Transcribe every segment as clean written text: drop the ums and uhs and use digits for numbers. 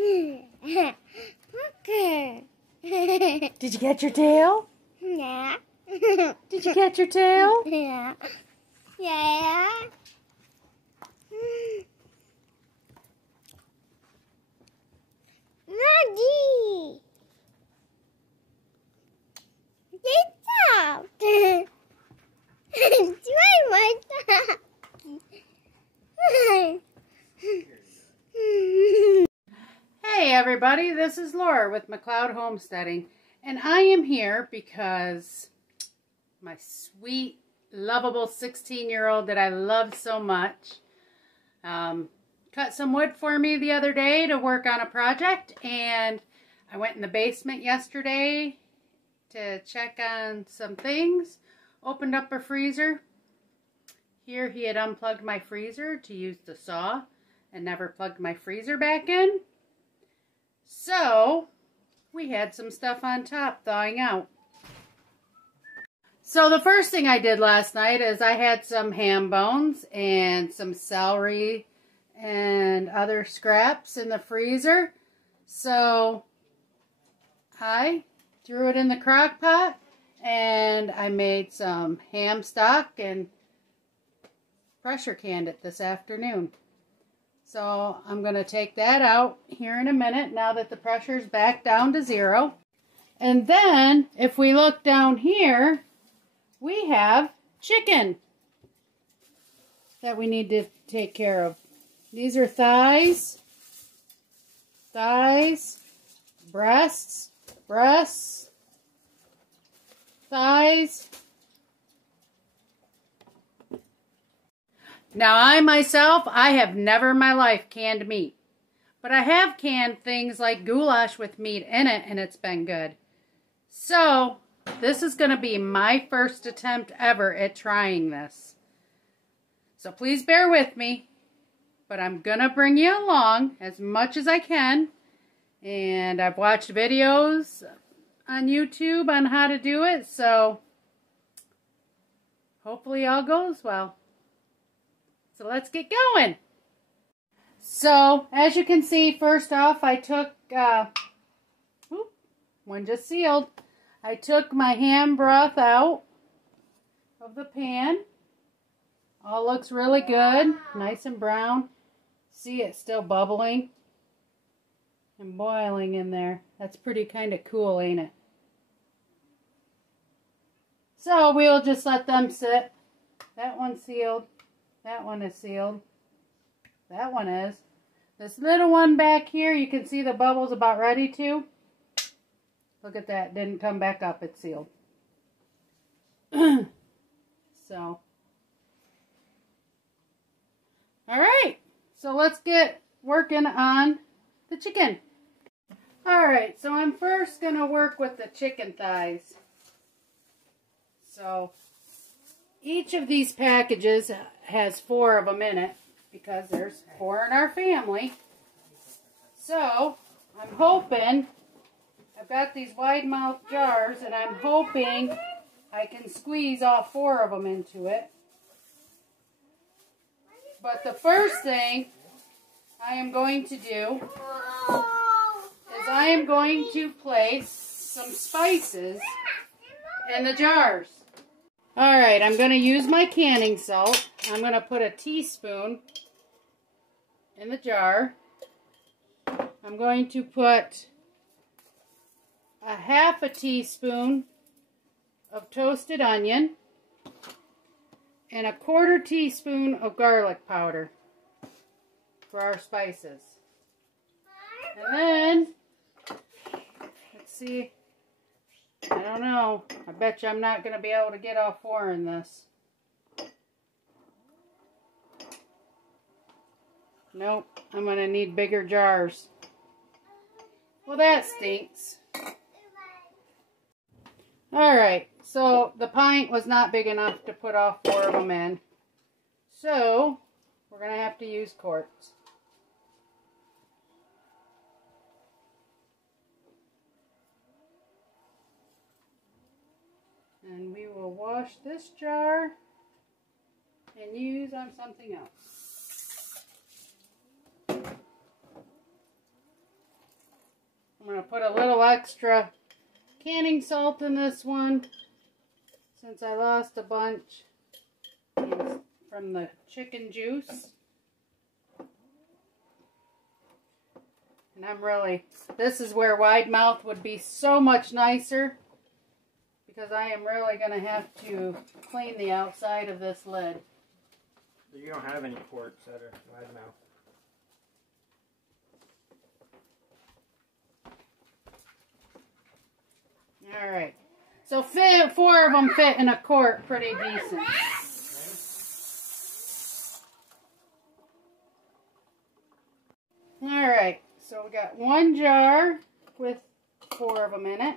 Okay. Did you catch your tail? Yeah. Did you catch your tail? Yeah. Yeah. Maggie. Get out. It's my dog. Hey everybody, this is Laura with McLeod Homesteading, and I am here because my sweet, lovable 16-year-old that I love so much cut some wood for me the other day to work on a project, and I went in the basement yesterday to check on some things, opened up a freezer. Here he had unplugged my freezer to use the saw and never plugged my freezer back in. So we had some stuff on top thawing out. So the first thing I did last night is I had some ham bones and some celery and other scraps in the freezer. So I threw it in the crock pot and I made some ham stock and pressure canned it this afternoon. So I'm going to take that out here in a minute now that the pressure's back down to 0. And then if we look down here, we have chicken that we need to take care of. These are thighs, breasts, thighs. Now I myself, I have never in my life canned meat. But I have canned things like goulash with meat in it, and it's been good. So this is going to be my first attempt ever at trying this. So please bear with me. But I'm going to bring you along as much as I can. And I've watched videos on YouTube on how to do it. So hopefully all goes well. So let's get going. So as you can see, first off, I took, one just sealed. I took my ham broth out of the pan. All looks really good, nice and brown. See, it's still bubbling and boiling in there. That's pretty kind of cool, ain't it? So we'll just let them sit. That one's sealed. That one is sealed. That one is. This little one back here, you can see the bubbles about ready to. Look at that. Didn't come back up. It's sealed. So. Alright. So let's get working on the chicken. Alright. So I'm first going to work with the chicken thighs. So each of these packages has 4 of them in it because there's 4 in our family. So I'm hoping, I've got these wide mouth jars and I'm hoping I can squeeze all 4 of them into it. But the first thing I am going to do is I am going to place some spices in the jars. Alright, I'm going to use my canning salt. I'm going to put a teaspoon in the jar. I'm going to put a half a teaspoon of toasted onion and a 1/4 teaspoon of garlic powder for our spices. And then, let's see. I don't know. I bet you I'm not going to be able to get all 4 in this. Nope. I'm going to need bigger jars. Well, that stinks. Alright. So, the pint was not big enough to put all 4 of them in. So, we're going to have to use quarts. And we will wash this jar and use on something else. extra canning salt in this one, since I lost a bunch from the chicken juice. And this is where wide mouth would be so much nicer, because I am really going to have to clean the outside of this lid. You don't have any ports that are wide mouth. Alright, so 4 of them fit in a quart pretty decent. Alright, so we got 1 jar with 4 of them in it.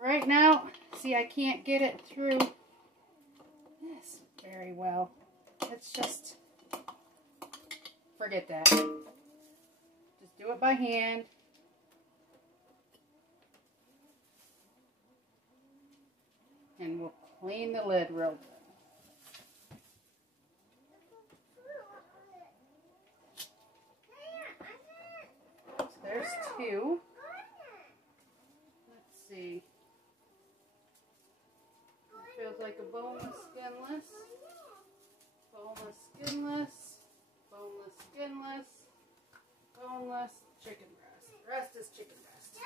Right now, see, I can't get it through this very well. It's just, forget that. Just do it by hand. And we'll clean the lid real good. So there's 2. Let's see. It feels like a boneless, skinless. Boneless, skinless. Boneless, skinless. Boneless, chicken breast. The rest is chicken breast.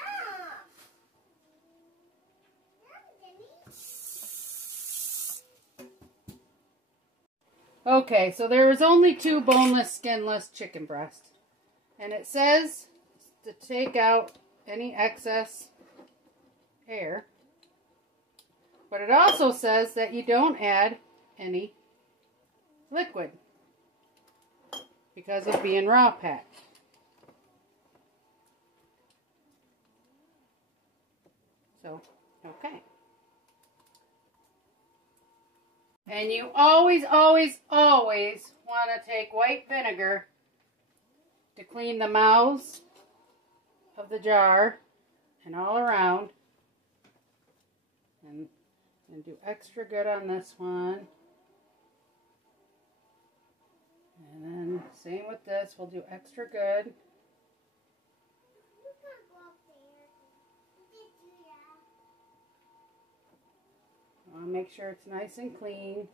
Okay, so there is only 2 boneless, skinless chicken breasts. And it says to take out any excess air. But it also says that you don't add any liquid because of being raw packed. So, okay. And you always, always, always want to take white vinegar to clean the mouths of the jar and all around. And do extra good on this one. And then same with this, we'll do extra good. I'll make sure it's nice and clean.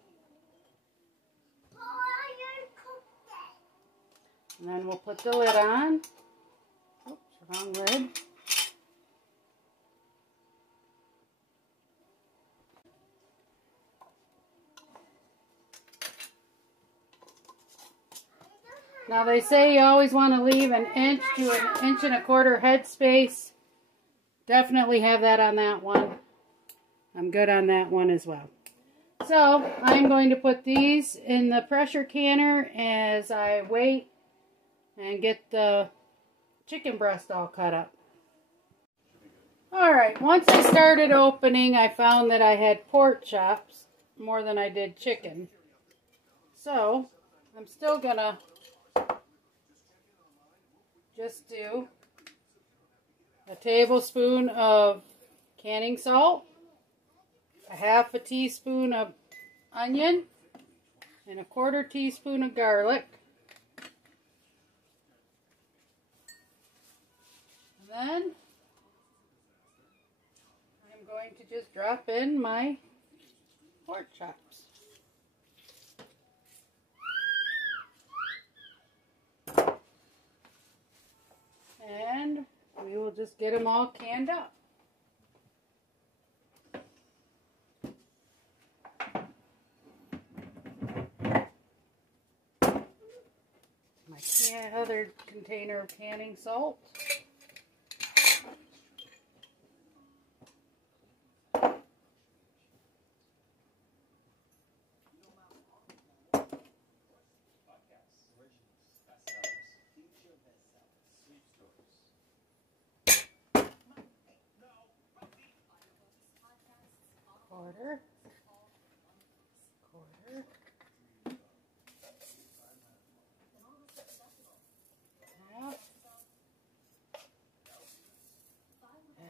And then we'll put the lid on. Oops, wrong lid. Now they say you always want to leave 1 inch to 1.25 inch head space. Definitely have that on that one. I'm good on that one as well. So I'm going to put these in the pressure canner as I wait and get the chicken breast all cut up. Alright, once I started opening, I found that I had pork chops more than I did chicken. So I'm still gonna just do a tablespoon of canning salt, a 1/2 teaspoon of onion, and a 1/4 teaspoon of garlic. And then I'm going to just drop in my pork chops. And we will just get them all canned up. My other container of canning salt. Quarter.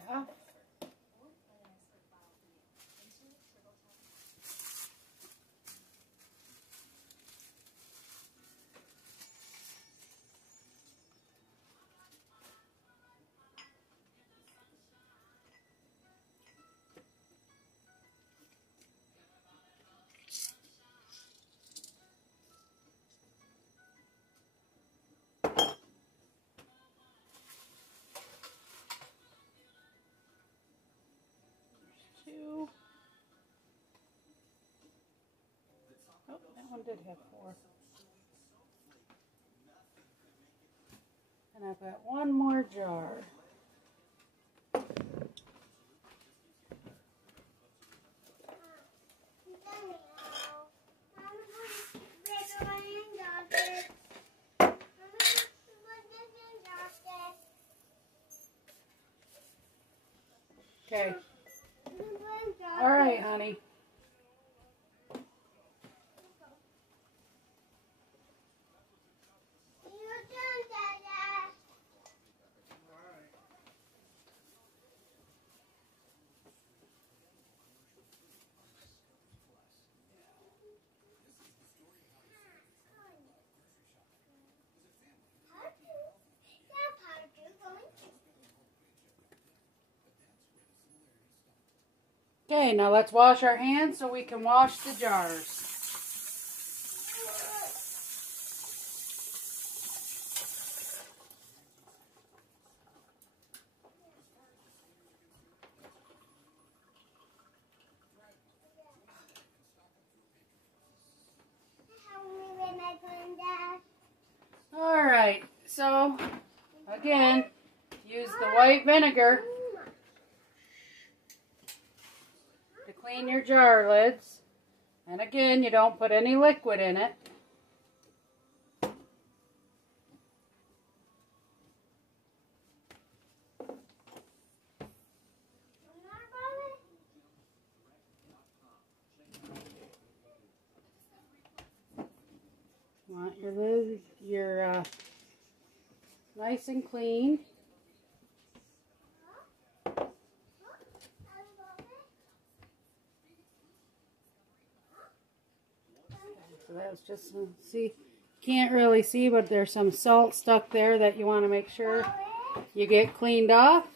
Half. did have 4. And I've got 1 more jar. Okay. All right, honey. Okay, now let's wash our hands so we can wash the jars. All right, so again, use the white vinegar to clean your jar lids. And again, you don't put any liquid in it. Want your lids, nice and clean. So that was just, see, can't really see, but there's some salt stuck there that you want to make sure you get cleaned off.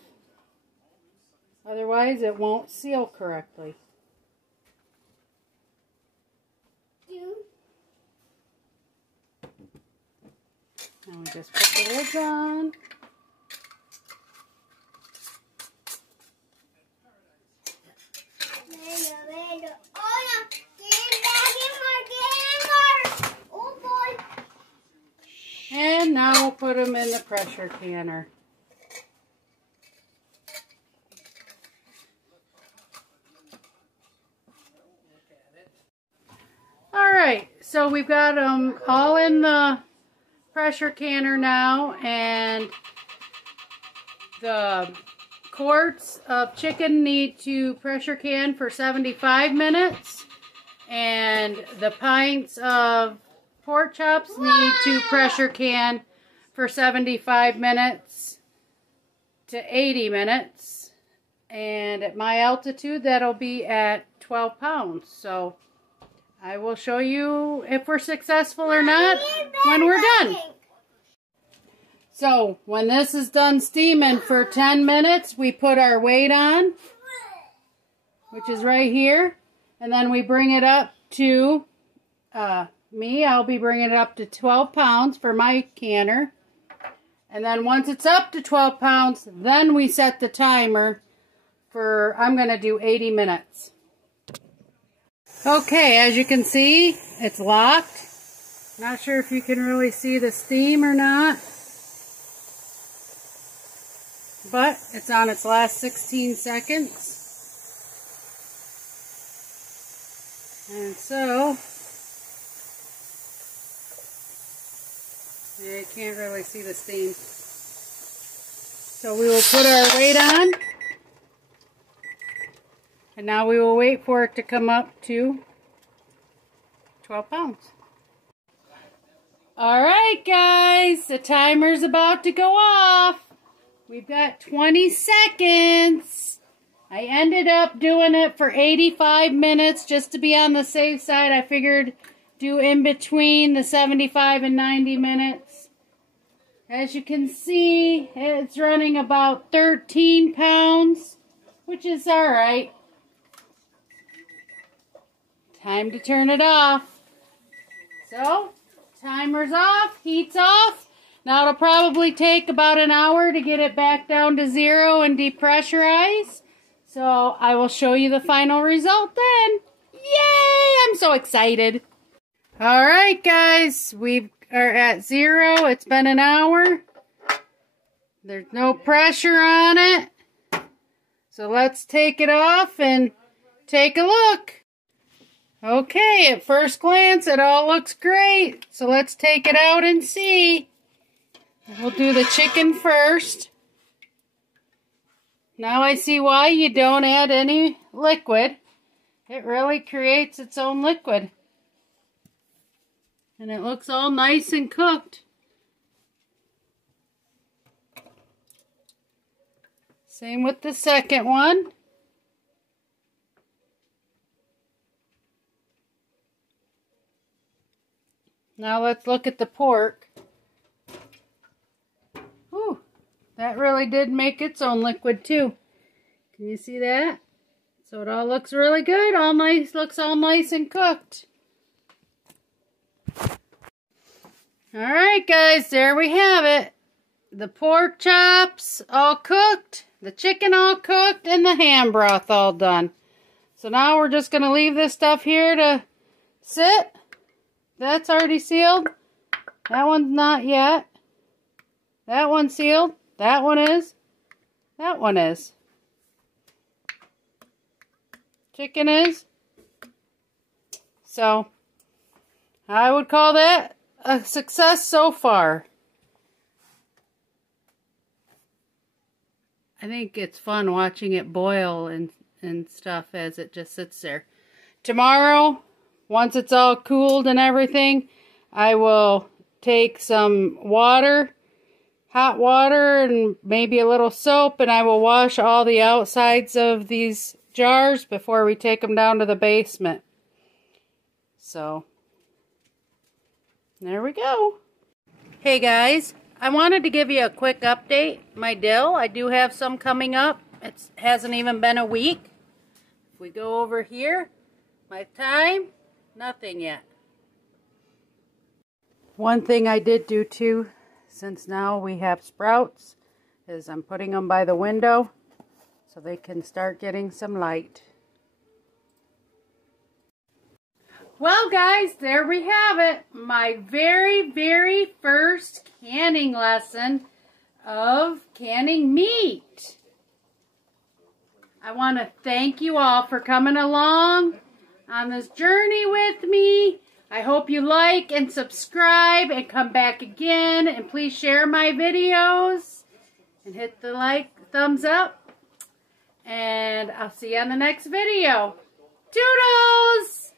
Otherwise, it won't seal correctly. Now we just put the lids on. And now we'll put them in the pressure canner. Alright, so we've got them all in the pressure canner now, and the quarts of chicken need to pressure can for 75 minutes, and the pints of pork chops need to pressure can for 75 minutes to 80 minutes, and at my altitude that'll be at 12 pounds. So I will show you if we're successful or not when we're done. So when this is done steaming for 10 minutes, we put our weight on, which is right here, and then we bring it up to, I'll be bringing it up to 12 pounds for my canner. And then once it's up to 12 pounds, then we set the timer for, I'm going to do 80 minutes. Okay, as you can see, it's locked. Not sure if you can really see the steam or not, but it's on its last 16 seconds. And so, you can't really see the steam. So we will put our weight on. And now we will wait for it to come up to 12 pounds. Alright guys, the timer's about to go off. We've got 20 seconds. I ended up doing it for 85 minutes just to be on the safe side. I figured do in between the 75 and 90 minutes. As you can see, it's running about 13 pounds, which is alright. Time to turn it off. So, timer's off, heat's off. Now it'll probably take about an hour to get it back down to 0 and depressurize. So I will show you the final result then. Yay! I'm so excited. All right, guys, we are at 0. It's been an hour. There's no pressure on it. So let's take it off and take a look. Okay, at first glance, it all looks great. So let's take it out and see. We'll do the chicken first. Now I see why you don't add any liquid. It really creates its own liquid. And it looks all nice and cooked. Same with the second one. Now let's look at the pork. Ooh, that really did make its own liquid too. Can you see that? So it all looks really good. All nice, looks all nice and cooked. Alright guys, there we have it. The pork chops all cooked, the chicken all cooked, and the ham broth all done. So now we're just going to leave this stuff here to sit. That's already sealed. That one's not yet. That one's sealed. That one is. That one is. Chicken is. So, I would call that a success so far. I think it's fun watching it boil and stuff as it just sits there. Tomorrow, once it's all cooled and everything, I will take some water, hot water, and maybe a little soap, and I will wash all the outsides of these jars before we take them down to the basement. So, there we go. Hey guys, I wanted to give you a quick update. My dill, I do have some coming up. It hasn't even been a week. If we go over here, my thyme, nothing yet. One thing I did do too, since now we have sprouts, is I'm putting them by the window so they can start getting some light. Well guys, there we have it. My very first canning lesson of canning meat. I want to thank you all for coming along on this journey with me. I hope you like and subscribe and come back again, and please share my videos and hit the thumbs up, and I'll see you on the next video. Toodles!